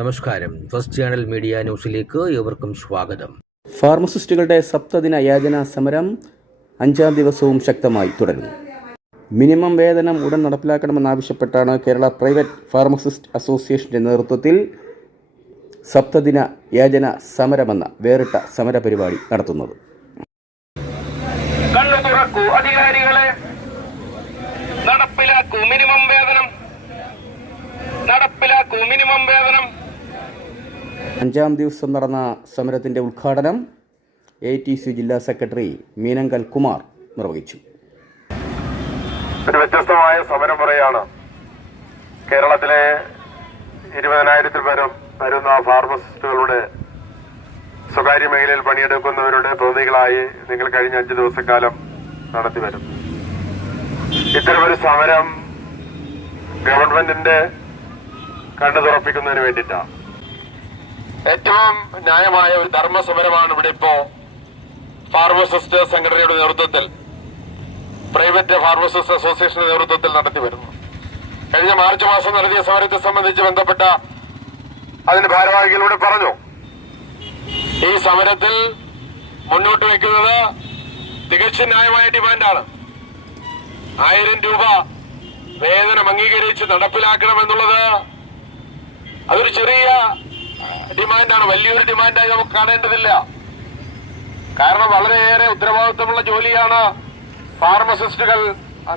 നമസ്കാരം. First channel media ന്യൂസിലേക്ക് ഏവർക്കും സ്വാഗതം. ഫാർമസിസ്റ്റുകളുടെ സപ്തദിന യാചന സമരം അഞ്ചാം ദിവസവും ശക്തമായി തുടരുന്നു. മിനിമം വേതനം ഉടൻ നടപ്പിലാക്കണമെന്നാവശ്യപ്പെട്ടാണ് കേരള പ്രൈവറ്റ് ഫാർമസിസ്റ്റ് അസോസിയേഷന്റെ നേതൃത്വത്തിൽ സപ്തദിന യാചന സമരമെന്ന വേറിട്ട സമരപരിപാടി നടത്തുന്നത്. കണ്ണു തുറക്കൂ അധികാരികളെ. നടപ്പിലാക്കൂ മിനിമം വേതനം. നടപ്പിലാക്കൂ മിനിമം വേതനം. അഞ്ചാം ദിവസം നടന്ന സമരത്തിന്റെ ഉദ്ഘാടനം എ ടി സി ജില്ലാ സെക്രട്ടറി മീനങ്കൽ കുമാർ നിർവഹിച്ചു. ഒരു വ്യത്യസ്തമായ സമരമുറയാണ് കേരളത്തിലെ ഇരുപതിനായിരത്തിൽ പരം വരുന്ന ഫാർമസിസ്റ്റുകളുടെ സ്വകാര്യ മേഖലയിൽ പണിയെടുക്കുന്നവരുടെ പ്രതിനിധികളായി നിങ്ങൾ കഴിഞ്ഞ അഞ്ചു ദിവസക്കാലം നടത്തി വരും ഇത്തരമൊരു സമരം ഗവൺമെന്റിന്റെ കണ്ണു തുറപ്പിക്കുന്നതിന് വേണ്ടിയിട്ടാണ്. ഏറ്റവും ന്യായമായ ഒരു ധർമ്മ സമരമാണ് ഇവിടെ ഇപ്പോ ഫാർമസിസ്റ്റ് സംഘടനയുടെ നേതൃത്വത്തിൽ പ്രൈവറ്റ് ഫാർമസിസ്റ്റ് അസോസിയേഷന്റെ നേതൃത്വത്തിൽ നടത്തി വരുന്നു കഴിഞ്ഞ മാർച്ച് മാസം നടത്തിയ സമരത്തെ സംബന്ധിച്ച് ബന്ധപ്പെട്ട അതിന്റെ ഭാരവാഹികളിലൂടെ പറഞ്ഞു. ഈ സമരത്തിൽ മുന്നോട്ട് വയ്ക്കുന്നത് തികച്ചും ന്യായമായ ഡിമാൻഡാണ്. ആയിരം രൂപ വേതനം അംഗീകരിച്ച് നടപ്പിലാക്കണമെന്നുള്ളത് അതൊരു ചെറിയ ഡിമാൻഡാണ്. വലിയൊരു ഡിമാൻഡായി നമുക്ക് കാണേണ്ടതില്ല. കാരണം വളരെയേറെ ഉത്തരവാദിത്വമുള്ള ജോലിയാണ് ഫാർമസിസ്റ്റുകൾ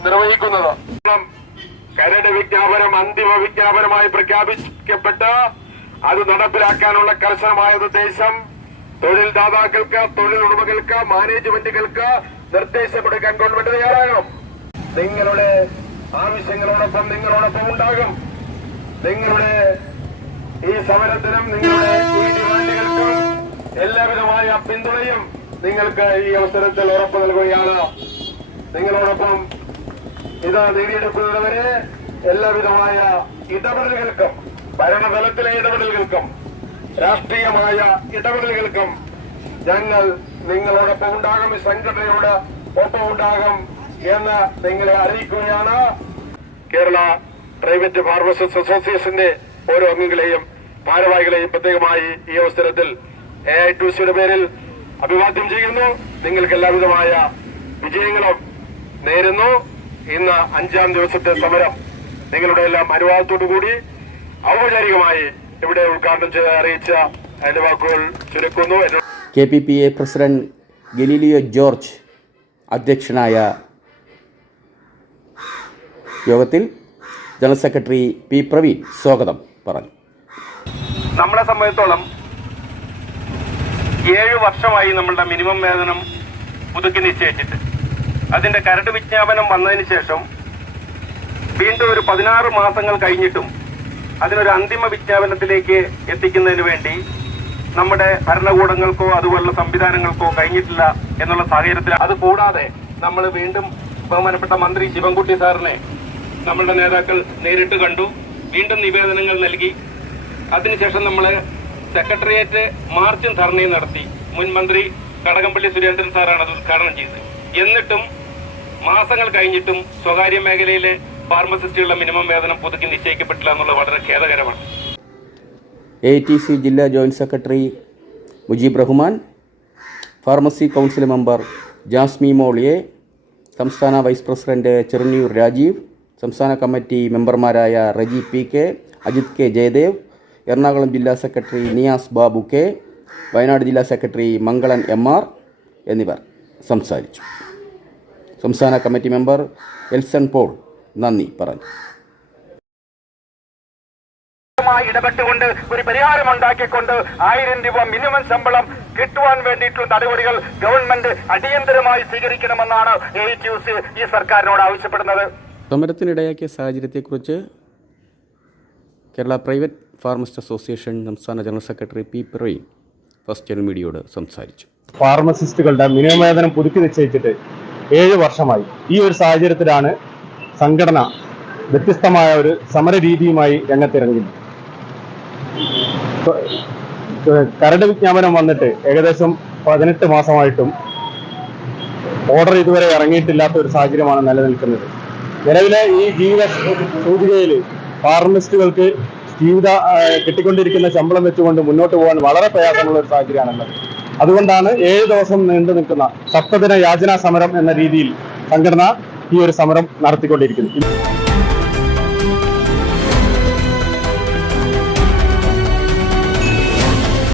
നിർവഹിക്കുന്നത്. കരട് വിജ്ഞാപനം അന്തിമ വിജ്ഞാപനമായി പ്രഖ്യാപിക്കപ്പെട്ട് അത് നടപ്പിലാക്കാനുള്ള കർശനമായ നിർദ്ദേശം തൊഴിൽ ദാതാക്കൾക്ക് തൊഴിൽ ഉടമകൾക്ക് മാനേജ്മെന്റുകൾക്ക് നിർദ്ദേശം കൊടുക്കാൻ ഗവൺമെന്റ് തയ്യാറാകണം. നിങ്ങളുടെ ആവശ്യങ്ങളോടൊപ്പം നിങ്ങളോടൊപ്പം ഉണ്ടാകും. നിങ്ങളുടെ ഈ സമരത്തിനും നിങ്ങളുടെ എല്ലാവിധമായ പിന്തുണയും നിങ്ങൾക്ക് ഈ അവസരത്തിൽ ഉറപ്പു നൽകുകയാണ്. നിങ്ങളോടൊപ്പം ഇത് നേടിയെടുക്കുന്നവരെ എല്ലാവിധമായ ഇടപെടലുകൾക്കും ഭരണതലത്തിലെ ഇടപെടലുകൾക്കും രാഷ്ട്രീയമായ ഇടപെടലുകൾക്കും ഞങ്ങൾ നിങ്ങളോടൊപ്പം ഉണ്ടാകും ഈ സംഘടനയോട് ഒപ്പം ഉണ്ടാകും എന്ന് നിങ്ങളെ അറിയിക്കുകയാണ്. കേരള പ്രൈവറ്റ് ഫാർമസിസ്റ്റ് അസോസിയേഷന്റെ ഓരോ അംഗങ്ങളെയും ഭാരവാഹികളെയും പ്രത്യേകമായി ഈ അവസരത്തിൽ എ ഐ ടു സിയുടെ പേരിൽ അഭിവാദ്യം ചെയ്യുന്നു. നിങ്ങൾക്ക് എല്ലാവിധമായ വിജയങ്ങളും നേരുന്നു. ഇന്ന് അഞ്ചാം ദിവസത്തെ സമരം നിങ്ങളുടെ എല്ലാം അനുവാദത്തോടു കൂടി ഔപചാരികമായി ഇവിടെ ഉദ്ഘാടനം ചെയ്ത് അറിയിച്ച എന്റെ വാക്കുകൾ ചുരുക്കുന്നു. K P P A president Galileo George അധ്യക്ഷനായ യോഗത്തിൽ ജനറൽ സെക്രട്ടറി പി പ്രവീൺ സ്വാഗതം. പറഞ്ഞു. നമ്മളെ സംബന്ധിച്ചോളം ഏഴ് വർഷമായി നമ്മളുടെ മിനിമം വേതനം പുതുക്കി നിശ്ചയിച്ചിട്ട്. അതിന്റെ കരട് വിജ്ഞാപനം വന്നതിന് ശേഷം വീണ്ടും ഒരു പതിനാറ് മാസങ്ങൾ കഴിഞ്ഞിട്ടും അതിനൊരു അന്തിമ വിജ്ഞാപനത്തിലേക്ക് എത്തിക്കുന്നതിന് വേണ്ടി നമ്മുടെ ഭരണകൂടങ്ങൾക്കോ അതുപോലുള്ള സംവിധാനങ്ങൾക്കോ കഴിഞ്ഞിട്ടില്ല എന്നുള്ള സാഹചര്യത്തിൽ അത് കൂടാതെ നമ്മൾ വീണ്ടും ബഹുമാനപ്പെട്ട മന്ത്രി ശിവൻകുട്ടി സാറിനെ നമ്മളുടെ നേതാക്കൾ നേരിട്ട് കണ്ടു. വീണ്ടും നിവേദനങ്ങൾ നൽകി. അതിനുശേഷം നമ്മൾ സെക്രട്ടേറിയറ്റ് മാർച്ചും ധർണയും നടത്തി. മുൻമന്ത്രി കടകംപള്ളി സുരേന്ദ്രൻ സാറാണ് അത് ഉദ്ഘാടനം ചെയ്തത്. എന്നിട്ടും മാസങ്ങൾ കഴിഞ്ഞിട്ടും സ്വകാര്യ മേഖലയിലെ ഫാർമസിസ്റ്റുകളുടെ മിനിമം വേതനം പുതുക്കി നിശ്ചയിക്കപ്പെട്ടില്ല എന്നുള്ളത് വളരെ ഖേദകരമാണ്. എ ടി സി ജില്ലാ joint secretary Mujeeb Rahman pharmacy council member Jasmi മോളിയെ സംസ്ഥാന വൈസ് പ്രസിഡന്റ് ചെറുന്നൂർ രാജീവ് സംസ്ഥാന കമ്മിറ്റി മെമ്പർമാരായ Reji P K Ajith K Jayadev Ernakulam ജില്ലാ സെക്രട്ടറി നിയാസ് ബാബു കെ വയനാട് ജില്ലാ സെക്രട്ടറി മംഗളൻ എം ആർ എന്നിവർ സംസാരിച്ചു. സംസ്ഥാന കമ്മിറ്റി മെമ്പർ എൽസൺ പോൾ നന്ദി പറഞ്ഞു. ഇടപെട്ടുകൊണ്ട് ഒരു പരിഹാരം ഉണ്ടാക്കിക്കൊണ്ട് ആയിരം രൂപ മിനിമം ശമ്പളം കിട്ടുവാൻ വേണ്ടിയിട്ടുള്ള നടപടികൾ ഗവൺമെന്റ് അടിയന്തരമായി സ്വീകരിക്കണമെന്നാണ് എ ഈ സർക്കാരിനോട് ആവശ്യപ്പെടുന്നത്. സമരത്തിനിടയാക്കിയ സാഹചര്യത്തെക്കുറിച്ച് കേരള പ്രൈവറ്റ് ഫാർമസിസ്റ്റ് അസോസിയേഷൻ സംസ്ഥാന general secretary P Praveen first channel മീഡിയയോട് സംസാരിച്ചു. ഫാർമസിസ്റ്റുകളുടെ മിനിമം വേതനം പുതുക്കി നിശ്ചയിച്ചിട്ട് ഏഴ് വർഷമായി ഈ ഒരു സാഹചര്യത്തിലാണ് സംഘടന വ്യത്യസ്തമായ ഒരു സമര രീതിയുമായി രംഗത്തിറങ്ങിയത് കരട് വിജ്ഞാപനം വന്നിട്ട് ഏകദേശം പതിനെട്ട് മാസമായിട്ടും ഓർഡർ ഇതുവരെ ഇറങ്ങിയിട്ടില്ലാത്ത ഒരു സാഹചര്യമാണ് നിലനിൽക്കുന്നത്. നിലവിലെ ഈ ജീവിത സൂചികയിൽ ഫാർമസിസ്റ്റുകൾക്ക് ജീവിത കിട്ടിക്കൊണ്ടിരിക്കുന്ന ശമ്പളം വെച്ചുകൊണ്ട് മുന്നോട്ട് പോകാൻ വളരെ പ്രയാസമുള്ള ഒരു സാഹചര്യമാണുള്ളത്. അതുകൊണ്ടാണ് ഏഴ് ദിവസം നീണ്ടു നിൽക്കുന്ന സപ്തദിന യാചനാ സമരം എന്ന രീതിയിൽ സംഘടന ഈ ഒരു സമരം നടത്തിക്കൊണ്ടിരിക്കുന്നത്.